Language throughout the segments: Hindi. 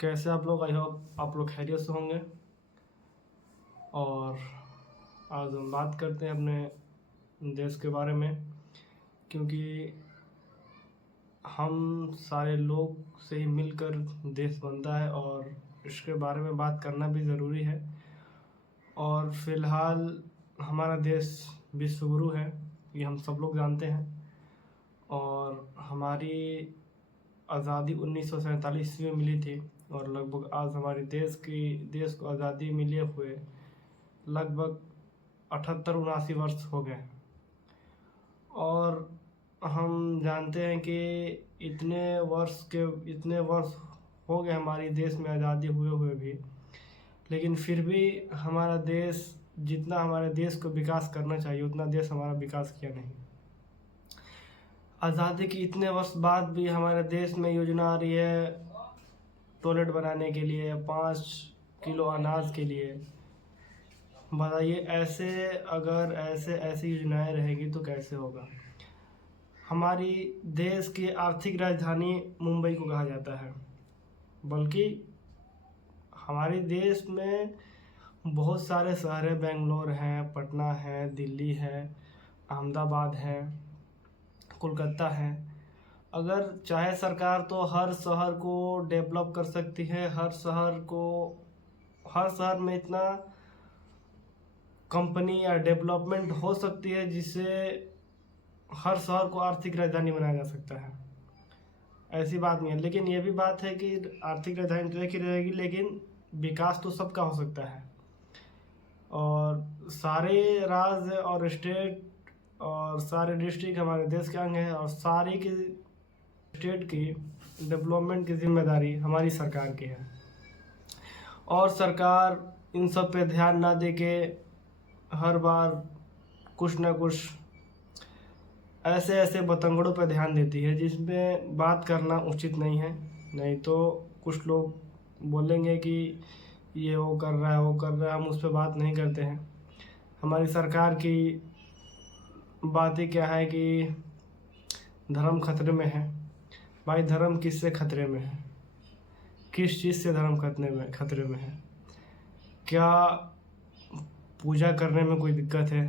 कैसे आप लोग? आई होप आप लोग खैरियत से होंगे। और आज हम बात करते हैं अपने देश के बारे में, क्योंकि हम सारे लोग से ही मिलकर देश बनता है और इसके बारे में बात करना भी ज़रूरी है। और फिलहाल हमारा देश विश्वगुरु है, ये हम सब लोग जानते हैं। और हमारी आज़ादी 1947 ईस्वी में मिली थी और लगभग आज हमारे देश को आज़ादी मिले हुए लगभग 78-79 वर्ष हो गए। और हम जानते हैं कि इतने वर्ष हो गए हमारी देश में आज़ादी हुए भी, लेकिन फिर भी हमारा देश जितना हमारे देश को विकास करना चाहिए उतना देश हमारा विकास किया नहीं। आज़ादी की इतने वर्ष बाद भी हमारे देश में योजना आ रही है टॉयलेट बनाने के लिए, 5 किलो अनाज के लिए। बताइए, ऐसी योजनाएं रहेगी तो कैसे होगा? हमारी देश की आर्थिक राजधानी मुंबई को कहा जाता है, बल्कि हमारे देश में बहुत सारे शहर हैं। बेंगलोर हैं, पटना है, दिल्ली है, अहमदाबाद है, कोलकाता है। अगर चाहे सरकार तो हर शहर को डेवलप कर सकती है। हर शहर में इतना कंपनी या डेवलपमेंट हो सकती है जिससे हर शहर को आर्थिक राजधानी बनाया जा सकता है। ऐसी बात नहीं है, लेकिन ये भी बात है कि आर्थिक राजधानी तो एक ही रहेगी, लेकिन विकास तो सबका हो सकता है। और सारे राज्य और स्टेट और सारे डिस्ट्रिक्ट हमारे देश के अंग हैं, और सारी की स्टेट की डेवलपमेंट की जिम्मेदारी हमारी सरकार की है। और सरकार इन सब पे ध्यान ना दे के हर बार कुछ ना कुछ ऐसे बतंगड़ों पे ध्यान देती है जिसमें बात करना उचित नहीं है। नहीं तो कुछ लोग बोलेंगे कि ये वो कर रहा है, हम उस पर बात नहीं करते हैं। हमारी सरकार की बातें क्या है कि धर्म खतरे में है। भाई, धर्म किससे खतरे में है? किस चीज़ से धर्म खतरे में है? क्या पूजा करने में कोई दिक्कत है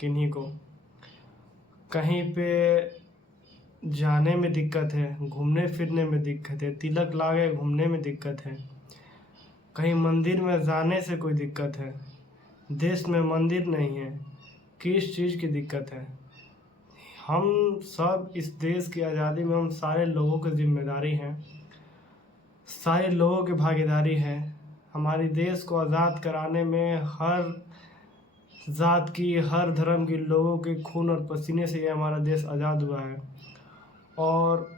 किन्हीं को? कहीं पे जाने में दिक्कत है, घूमने फिरने में दिक्कत है, तिलक लागे घूमने में दिक्कत है, कहीं मंदिर में जाने से कोई दिक्कत है? देश में मंदिर नहीं है, किस चीज़ की दिक्कत है? हम सब इस देश की आज़ादी में हम सारे लोगों की जिम्मेदारी हैं, सारे लोगों की भागीदारी है। हमारे देश को आज़ाद कराने में हर जात की, हर धर्म के लोगों के खून और पसीने से ये हमारा देश आज़ाद हुआ है। और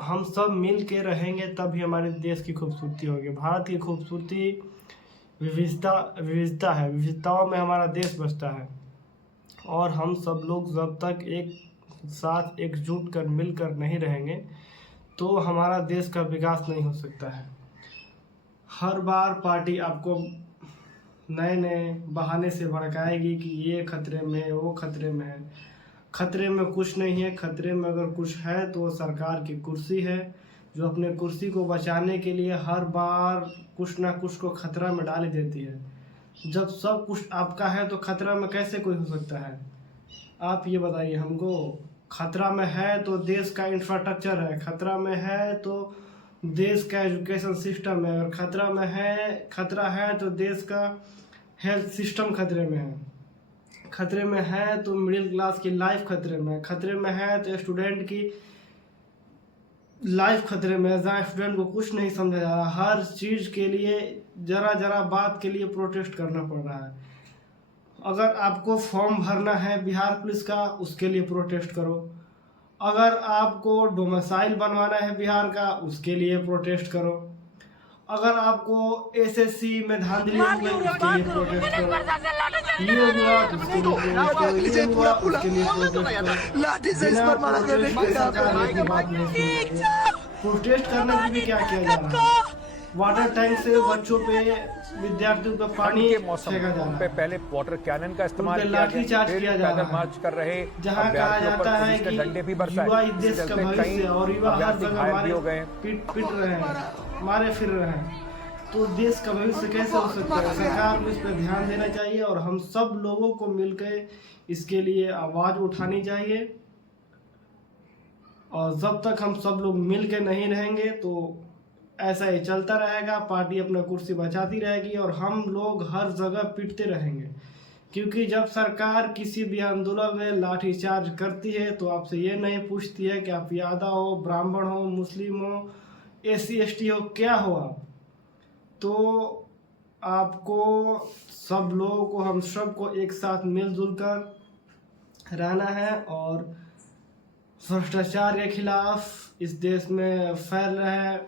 हम सब मिल के रहेंगे तभी हमारे देश की खूबसूरती होगी। भारत की खूबसूरती विविधता है, विविधताओं में हमारा देश बसता है। और हम सब लोग जब तक एक साथ एकजुट कर मिलकर नहीं रहेंगे तो हमारा देश का विकास नहीं हो सकता है। हर बार पार्टी आपको नए बहाने से भड़काएगी कि ये खतरे में है, वो खतरे में है। खतरे में कुछ नहीं है। खतरे में अगर कुछ है तो सरकार की कुर्सी है, जो अपने कुर्सी को बचाने के लिए हर बार कुछ ना कुछ को खतरा में डाल देती है। जब सब कुछ आपका है तो खतरा में कैसे कोई हो सकता है? आप ये बताइए हमको। खतरा में है तो देश का इंफ्रास्ट्रक्चर है, खतरा में है तो देश का एजुकेशन सिस्टम है, अगर खतरा है तो देश का हेल्थ सिस्टम खतरे में है, खतरे में है तो मिडिल क्लास की लाइफ खतरे में है, खतरे में है तो स्टूडेंट की लाइफ खतरे में है, जहाँ स्टूडेंट को कुछ नहीं समझा जा रहा। हर चीज़ के लिए जरा बात के लिए प्रोटेस्ट करना पड़ रहा है। अगर आपको फॉर्म भरना है बिहार पुलिस का, उसके लिए प्रोटेस्ट करो। अगर आपको डोमिसाइल बनवाना है बिहार का, उसके लिए प्रोटेस्ट करो। अगर आपको एसएससी में धांधली हुई उसके लिए प्रोटेस्ट करो। ये हुआ तो उसके लिए प्रोटेस्ट करो, ये हुआ उसके लिए प्रोटेस्ट करने में भी क्या किया जा रहा है? वाटर टैंक से बच्चों पे, विद्यार्थियों पे पानी फेंका जा रहा है। पहले वाटर कैनन का इस्तेमाल लाठी चार्ज किया जा रहा है। मार्च कर रहे जहाँ कहा जाता है कि युवा इस देश का भविष्य और युवा हर जगह हमारे पीट रहे हैं। मारे फिर रहे हैं, तो देश का भविष्य कैसे हो सकता है। सरकार को इस पर ध्यान देना चाहिए और हम सब लोगों को मिलकर इसके लिए आवाज़ उठानी चाहिए। और जब तक हम सब लोग मिल के नहीं रहेंगे तो ऐसा ही चलता रहेगा, पार्टी अपना कुर्सी बचाती रहेगी और हम लोग हर जगह पिटते रहेंगे। क्योंकि जब सरकार किसी भी आंदोलन में लाठीचार्ज करती है तो आपसे ये नहीं पूछती है कि आप यादव हो, ब्राह्मण हो, मुस्लिम हो, SC ST हो, क्या हो आप। तो आपको सब लोगों को, हम सबको एक साथ मिलजुल कर रहना है और भ्रष्टाचार के खिलाफ, इस देश में फैल रहे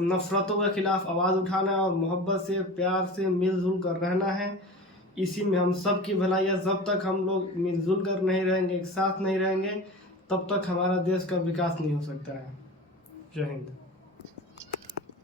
नफरतों के खिलाफ आवाज़ उठाना है और मोहब्बत से, प्यार से मिलजुल कर रहना है। इसी में हम सब की भलाई है। जब तक हम लोग मिलजुल कर नहीं रहेंगे, एक साथ नहीं रहेंगे, तब तक हमारा देश का विकास नहीं हो सकता है। जय हिंद।